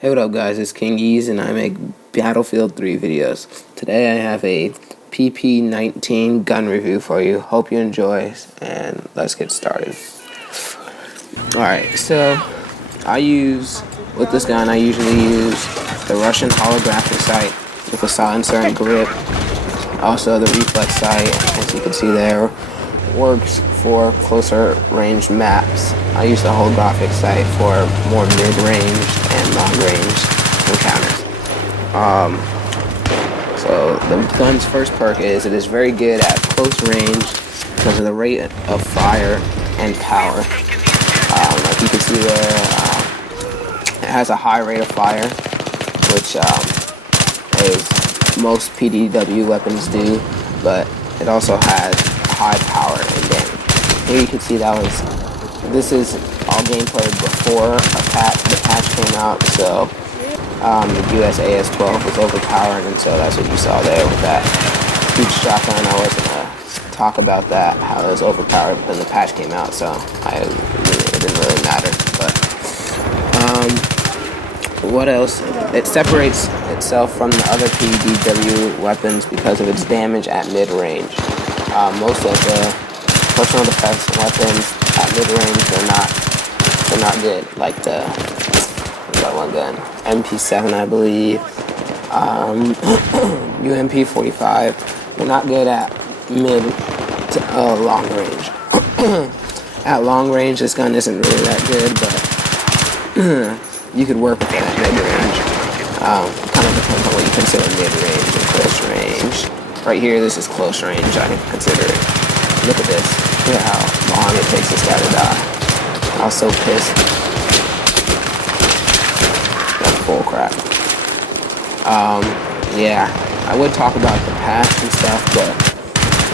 Hey, what up guys, it's King Ease and I make Battlefield 3 videos. Today I have a PP-19 gun review for you. Hope you enjoy and let's get started. Alright, so with this gun I usually use the Russian holographic sight with a silencer and grip. Also the reflex sight, as you can see there, works for closer range maps. I use the holographic sight for more mid-range and long-range encounters. So the gun's first perk is it is very good at close range because of the rate of fire and power. Like you can see there, it has a high rate of fire, which is most PDW weapons do, but it also has high power and damage. Here you can see this is all gameplay before the patch came out, so the USAS-12 was overpowered, and so that's what you saw there with that huge shotgun. I wasn't going to talk about that, how it was overpowered when the patch came out, so it didn't really matter. But what else? It separates itself from the other PDW weapons because of its damage at mid-range. Most of the personal defense weapons at mid-range they're not good. Like that one gun, MP7 I believe, UMP45. They're not good at mid to long range. At long range, this gun isn't really that good, but you could work with it at mid-range. Kind of depends on what you consider mid-range and close range. Right here, this is close range, I consider it. Look at this. Look at how long it takes this guy to die. I was so pissed. That's bull crap. Yeah, I would talk about the patch and stuff, but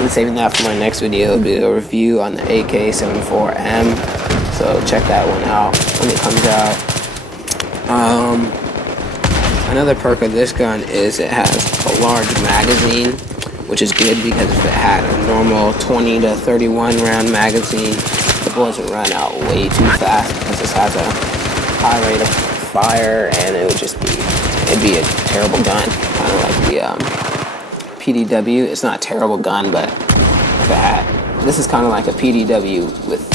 I'm saving that for my next video. It'll be a review on the AK-74M, so check that one out when it comes out. Another perk of this gun is it has a large magazine, which is good because if it had a normal 20 to 31 round magazine, the bullets would run out way too fast because this has a high rate of fire, and it'd be a terrible gun, kind of like the PDW. It's not a terrible gun, but this is kind of like a PDW with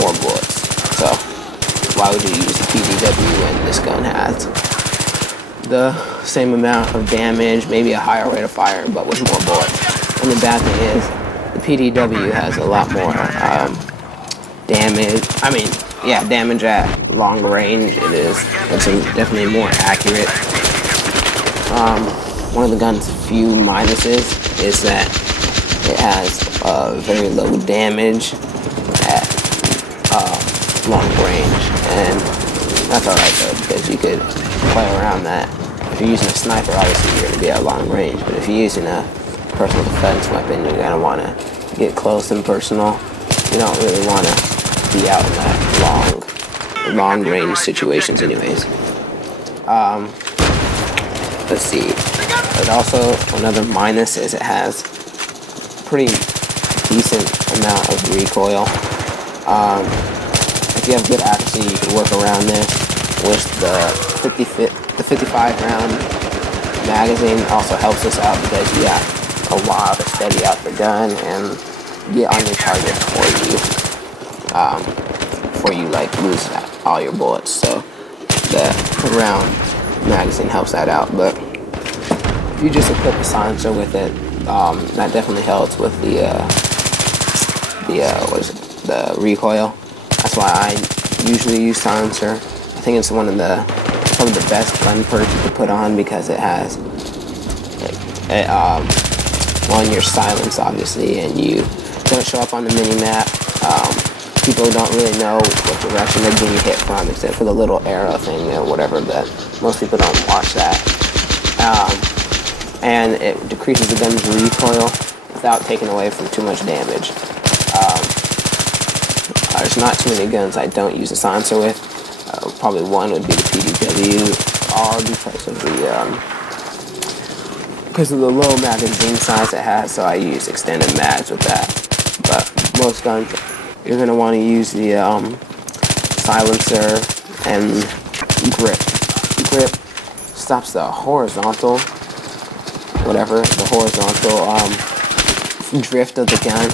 more bullets. So why would you use a PDW when this gun has the same amount of damage, maybe a higher rate of fire, but with more bullets? And the bad thing is, the PDW has a lot more damage. Damage at long range. It's definitely more accurate. One of the gun's few minuses is that it has very low damage at long range, and that's alright though, because you could play around that. If you're using a sniper, obviously you're going to be at long range, but if you're using a personal defense weapon, you're going to want to get close and personal. You don't really want to be out in that long range situations anyways. Let's see. But also, another minus is it has pretty decent amount of recoil. If you have good accuracy, you can work around this with the 55 round magazine. Also helps us out because you got a while to steady out the gun and get on your target before you like lose all your bullets. So the round magazine helps that out. But if you just equip a silencer with it, that definitely helps with the recoil. That's why I usually use silencer. I think it's probably the best gun perk you can put on because it has your silence obviously, and you don't show up on the mini map. People don't really know what direction they're getting hit from except for the little arrow thing or whatever, but most people don't watch that. And it decreases the gun's recoil without taking away from too much damage. There's not too many guns I don't use a silencer with. Probably one would be the PDW, all because of the low magazine size it has, so I use extended mags with that. But most guns, you're going to want to use the silencer and grip. Grip stops the horizontal, whatever, the horizontal drift of the gun.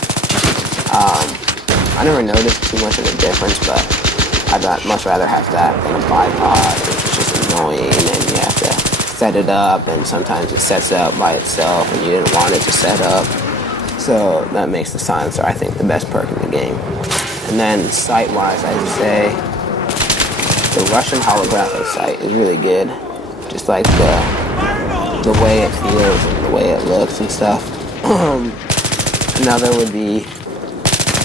I never noticed too much of a difference, but I'd much rather have that than a bipod, which is just annoying, and you have to set it up, and sometimes it sets up by itself, and you didn't want it to set up. So that makes the silencer, I think, the best perk in the game. And then sight-wise, I'd say the Russian holographic sight is really good. Just like the way it feels and the way it looks and stuff. Another would be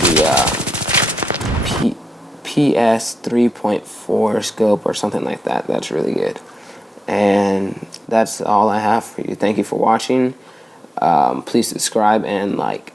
the PS 3.4 scope or something like that. That's really good. And that's all I have for you. Thank you for watching. Please subscribe and like.